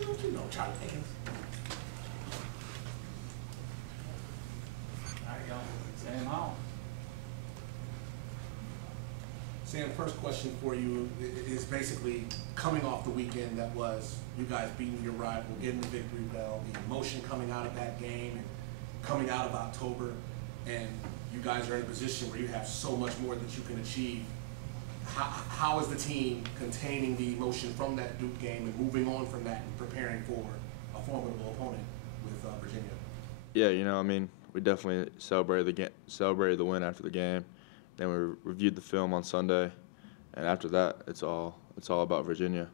You know, Charlie Dickens. All right, y'all. Sam Howell. Sam, first question for you is basically coming off the weekend that was you guys beating your rival, getting the victory bell, the emotion coming out of that game and coming out of October, and you guys are in a position where you have so much more that you can achieve. How is the team containing the emotion from that Duke game and moving on from that and preparing for a formidable opponent with Virginia? Yeah, I mean, we definitely celebrated the win after the game. Then we reviewed the film on Sunday, and after that, it's all about Virginia.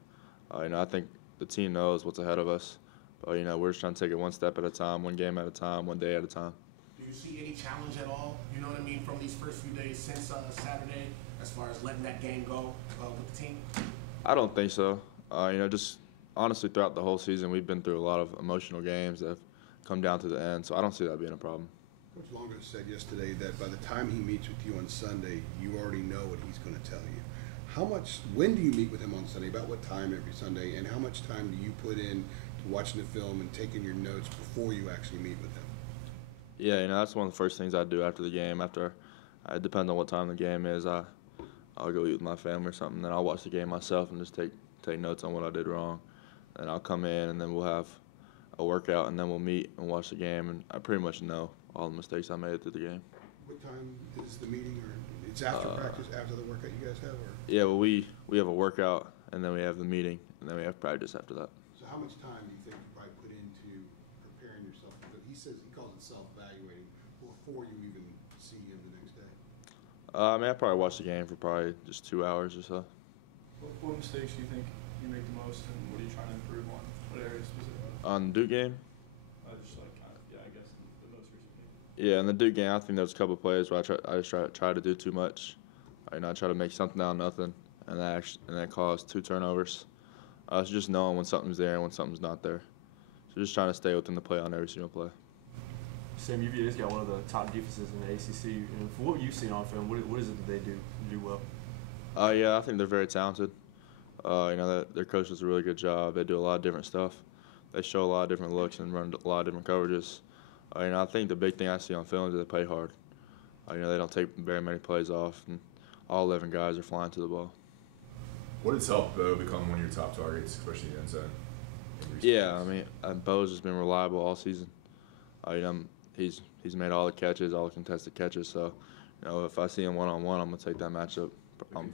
I think the team knows what's ahead of us, but we're just trying to take it one step at a time, one game at a time, one day at a time. Do you see any challenge at all, you know what I mean, from these first few days since Saturday, as far as letting that game go with the team? I don't think so. Just honestly, throughout the whole season, we've been through a lot of emotional games that have come down to the end, so I don't see that being a problem. Coach Longo said yesterday that by the time he meets with you on Sunday, you already know what he's going to tell you. When do you meet with him on Sunday? About what time every Sunday? And how much time do you put in to watching the film and taking your notes before you actually meet with him? Yeah, that's one of the first things I do after the game. It depends on what time the game is. I'll go eat with my family or something, then I'll watch the game myself and just take notes on what I did wrong. And I'll come in, and then we'll have a workout, and then we'll meet and watch the game. And I pretty much know all the mistakes I made through the game. What time is the meeting, or it's after practice, after the workout you guys have? Or? Yeah, well, we have a workout, and then we have the meeting, and then we have practice after that. So how much time do you think you probably put into preparing yourself? He calls it self-evaluating before you even see him the next day. I probably watch the game for probably just 2 hours or so. What mistakes do you think you make the most, and what are you trying to improve on? What areas specifically? On the Duke game? Just like I guess the most recent game. Yeah, in the Duke game, I think there was a couple of plays where I just try to do too much. I try to make something out of nothing, and that caused 2 turnovers. So just knowing when something's there and when something's not there. So just trying to stay within the play on every single play. Sam, UVA's got one of the top defenses in the ACC. And for what you've seen on film, what is it that they do well? Yeah, I think they're very talented. Their coach does a really good job. They do a lot of different stuff. They show a lot of different looks and run a lot of different coverages. I think the big thing I see on film is they play hard. They don't take very many plays off, and all 11 guys are flying to the ball. What has helped Bo become one of your top targets, especially in the end zone? Yeah, Bo's just been reliable all season. He's made all the catches, all the contested catches. So, if I see him one-on-one, I'm gonna take that matchup. Sorry.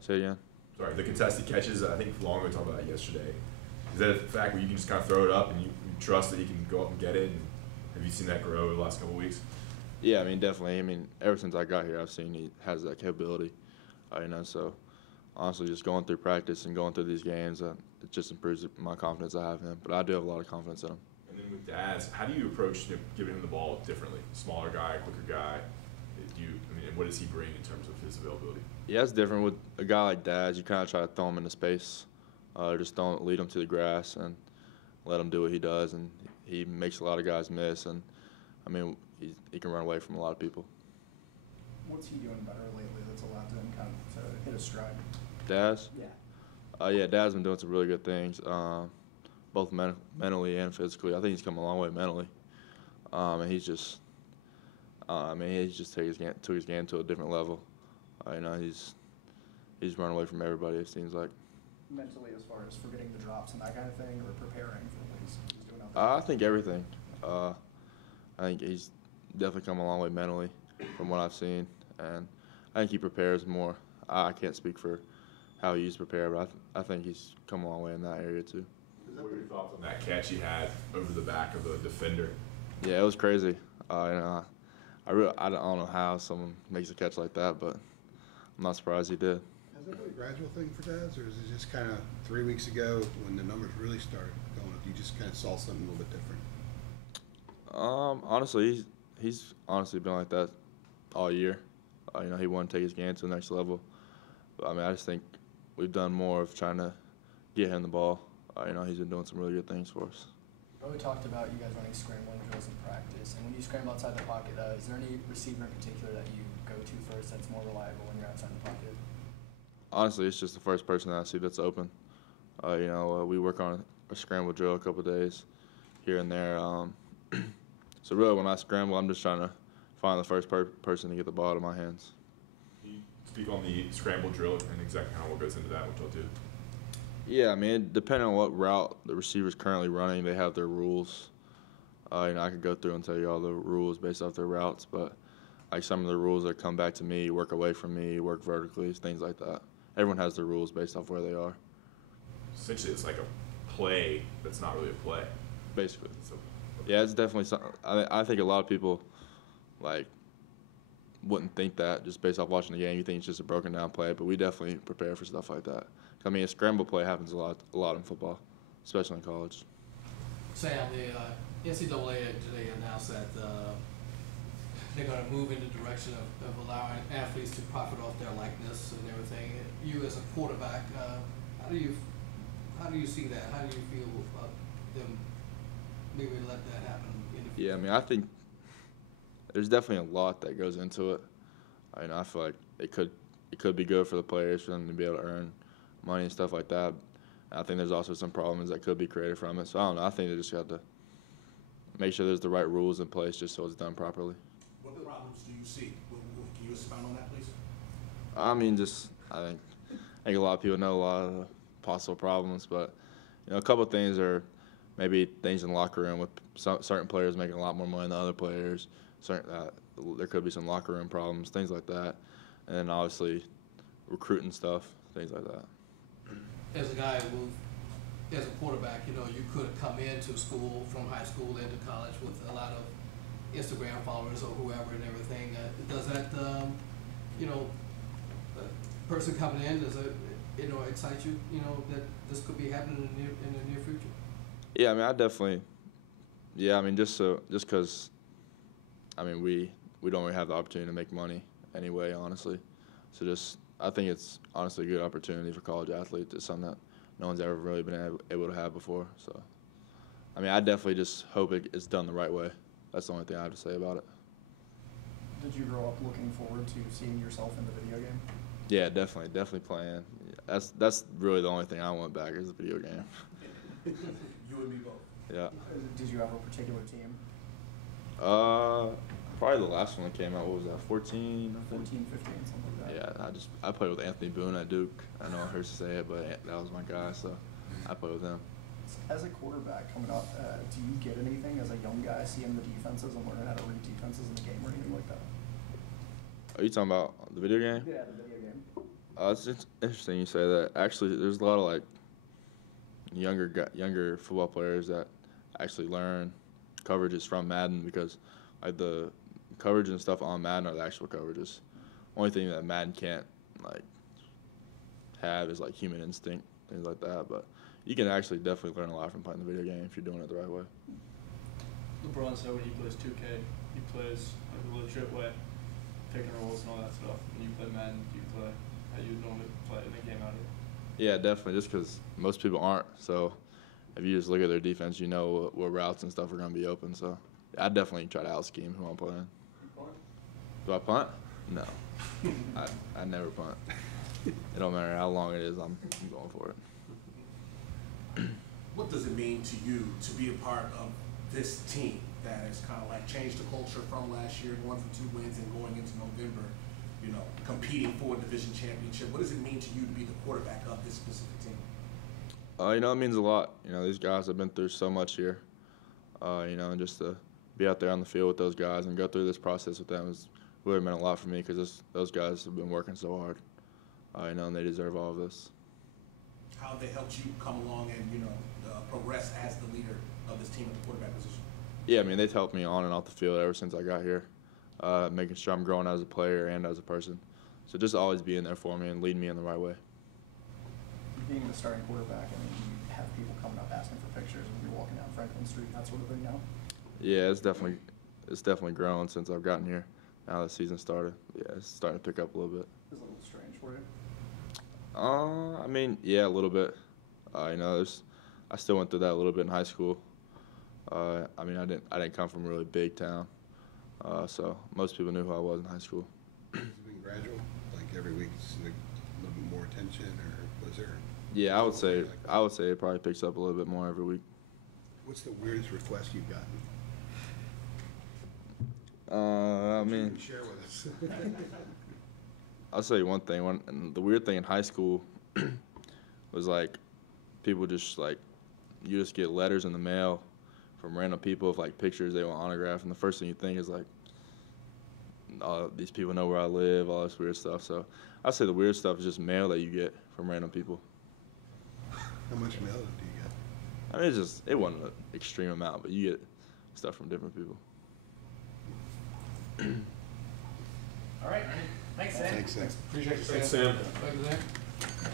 Say it again. Sorry, the contested catches. I think Longo talked about that yesterday. Is that a fact where you can just kind of throw it up and you trust that he can go up and get it? And have you seen that grow over the last couple of weeks? Yeah, definitely. Ever since I got here, I've seen he has that capability. So honestly, just going through practice and going through these games, it just improves my confidence I have in him. But I do have a lot of confidence in him. And then with Daz, how do you approach giving him the ball differently? Smaller guy, quicker guy. And what does he bring in terms of his availability? Yeah, it's different with a guy like Daz. You kind of try to throw him into space. Just don't lead him to the grass and let him do what he does. And he makes a lot of guys miss. And he can run away from a lot of people. What's he doing better lately that's allowed him kind of to hit a stride? Daz? Yeah. Yeah, Dad's been doing some really good things, both mentally and physically. I think he's come a long way mentally, and he's just took his game to a different level. He's run away from everybody. It seems like. Mentally, as far as forgetting the drops and that kind of thing, or preparing for what he's doing out there. I think everything. I think he's definitely come a long way mentally, from what I've seen, and I think he prepares more. I can't speak for how he used to prepare, but I think he's come a long way in that area too. What are your thoughts on that catch he had over the back of the defender? Yeah, it was crazy. I don't know how someone makes a catch like that, but I'm not surprised he did. Has that been a gradual thing for Daz, or is it just kind of 3 weeks ago when the numbers really started going up, you just kind of saw something a little bit different? Honestly, he's honestly been like that all year. He wanted to take his game to the next level. But, I just think we've done more of trying to get him the ball. He's been doing some really good things for us. We talked about you guys running scrambling drills in practice, and when you scramble outside the pocket, is there any receiver in particular that you go to first that's more reliable when you're outside the pocket? Honestly, it's just the first person that I see that's open. We work on a scramble drill a couple days here and there. So really, when I scramble, I'm just trying to find the first person to get the ball out of my hands. Can you speak on the scramble drill and exactly kind of what goes into that, what y'all do? Yeah, I mean, depending on what route the receiver's currently running, they have their rules. I could go through and tell you all the rules based off their routes, but like some of the rules that come back to me, work away from me, work vertically, things like that. Everyone has their rules based off where they are. Essentially, it's like a play that's not really a play. Basically. So, Yeah, it's definitely something. I think a lot of people, like, wouldn't think that just based off watching the game. You think it's just a broken down play, but we definitely prepare for stuff like that. I mean, a scramble play happens a lot in football, especially in college. Sam, the NCAA today announced that they're going to move in the direction of allowing athletes to profit off their likeness and everything. You as a quarterback, how do you see that? How do you feel about them maybe let that happen in the future? Yeah, I mean, I think there's definitely a lot that goes into it. I feel like it could be good for the players for them to be able to earn money and stuff like that. I think there's also some problems that could be created from it. So I don't know. I think they just got to make sure there's the right rules in place just so it's done properly. What problems do you see? Can you expound on that, please? I mean, I think a lot of people know a lot of the possible problems, but a couple of things are maybe things in the locker room with certain players making a lot more money than other players. There could be some locker room problems, things like that, and then obviously recruiting stuff, things like that. As a guy who, as a quarterback, you could have come into school from high school into college with a lot of Instagram followers or whoever and everything. Does that, person coming in, does it, excite you, that this could be happening in the near future? Yeah, I mean, I definitely. Yeah, I mean, just because, I mean, we don't really have the opportunity to make money anyway, honestly. So I think it's honestly a good opportunity for college athletes. It's something that no one's ever really been able to have before. So, I mean, I definitely just hope it's done the right way. That's the only thing I have to say about it. Did you grow up looking forward to seeing yourself in the video game? Yeah, definitely playing. That's really the only thing I want back is the video game. You and me both. Yeah. Did you have a particular team? Probably the last one that came out. What was that? 14, I think. 14, 15, something like that. Yeah, I played with Anthony Boone at Duke. I know it hurts to say it, but that was my guy, so I played with him. As a quarterback coming up, do you get anything as a young guy seeing the defenses and learning how to read defenses in the game or anything like that? Are you talking about the video game? Yeah, the video game. It's interesting you say that. Actually, there's a lot of like younger football players that actually learn coverages from Madden because like the coverage and stuff on Madden are the actual coverages. Only thing that Madden can't like have is like human instinct, things like that. But you can actually definitely learn a lot from playing the video game if you're doing it the right way. LeBron said when he plays 2K, he plays like a legit way, pick and rolls and all that stuff. When you play Madden, you play how you normally play in the game out here. Yeah, definitely, just because most people aren't. So if you just look at their defense, you know what routes and stuff are going to be open. So I definitely try to out-scheme who I'm playing. Do I punt? No. I never punt. It don't matter how long it is, I'm going for it. What does it mean to you to be a part of this team that has kind of like changed the culture from last year, going from 2 wins and going into November, competing for a division championship? What does it mean to you to be the quarterback of this specific team? It means a lot. These guys have been through so much here. And just to be out there on the field with those guys and go through this process with them has really meant a lot for me because those guys have been working so hard. And they deserve all of this. How have they helped you come along and, progress as the leader of this team at the quarterback position? Yeah, I mean, they've helped me on and off the field ever since I got here, making sure I'm growing as a player and as a person. So just always being there for me and leading me in the right way. Being the starting quarterback, you have people coming up asking for pictures when you're walking down Franklin Street, that sort of thing now? Yeah, it's definitely grown since I've gotten here. Now the season started. Yeah, it's starting to pick up a little bit. Is it a little strange for you? I mean, yeah, a little bit. I still went through that a little bit in high school. I didn't come from a really big town, so most people knew who I was in high school. Has it been gradual? Like every week, it's like a little bit more attention, or was there? Yeah, I would say it probably picks up a little bit more every week. What's the weirdest request you've gotten? I You mean, can share with us. I'll say one thing. And the weird thing in high school was like people just like you just get letters in the mail from random people of like pictures they want autographed, and the first thing you think is like, oh, these people know where I live, all this weird stuff. So I'd say the weird stuff is just mail that you get from random people. How much mail do you get? I mean, it wasn't an extreme amount, but you get stuff from different people. All right. Thanks, Sam. Thanks, Sam. Appreciate you, Thanks, Sam. Sam. Thank you, Sam.